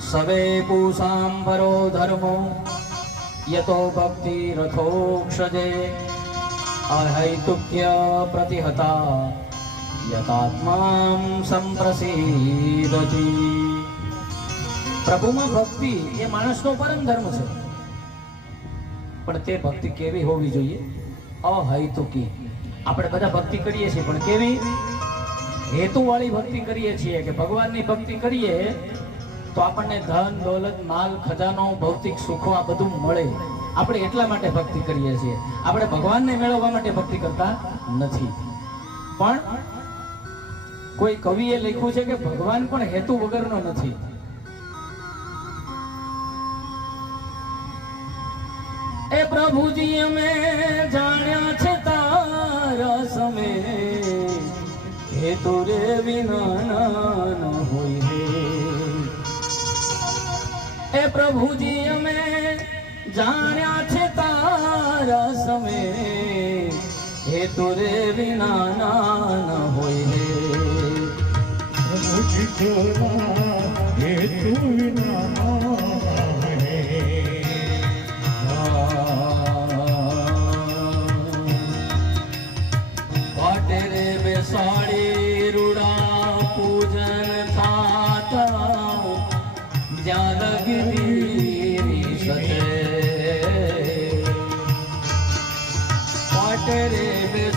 Save પૂષાંબરો ધર્મો યતો ભક્તિ રથોક્ષજે અહૈતુક્ય પ્રતિહતા યતાત્મામ સંપ્રસીદતી પ્રભુમાં ભક્તિ એ માણસનો પરમ ધર્મ છે. પણ તે ભક્તિ કેવી હોવી જોઈએ? અહૈતુકી. આપણે બધા ભક્તિ કરીએ છીએ, પણ કેવી? હેતુવાળી ભક્તિ કરીએ છીએ કે ભગવાનની ભક્તિ કરીએ તો આપણને ધન, દોલત, માલ, ખજાનો, ભૌતિક સુખો આ બધું મળે. આપણે એટલા માટે ભક્તિ કરીએ છીએ. આપણે ભગવાનને મેળવવા માટે ભક્તિ કરતા નથી. પણ કોઈ કવિએ લખ્યું છે કે ભગવાન પણ હેતુ વગરનો નથી. એ પ્રભુજી અમે જાણ્યા છે તારા સમે. હેતુ રે વિના પ્રભુજી અમે જાણ્યા છે તારા સમે હે તુરે વિના ના ન હોય હે પ્રભુજી હે તું વિના song.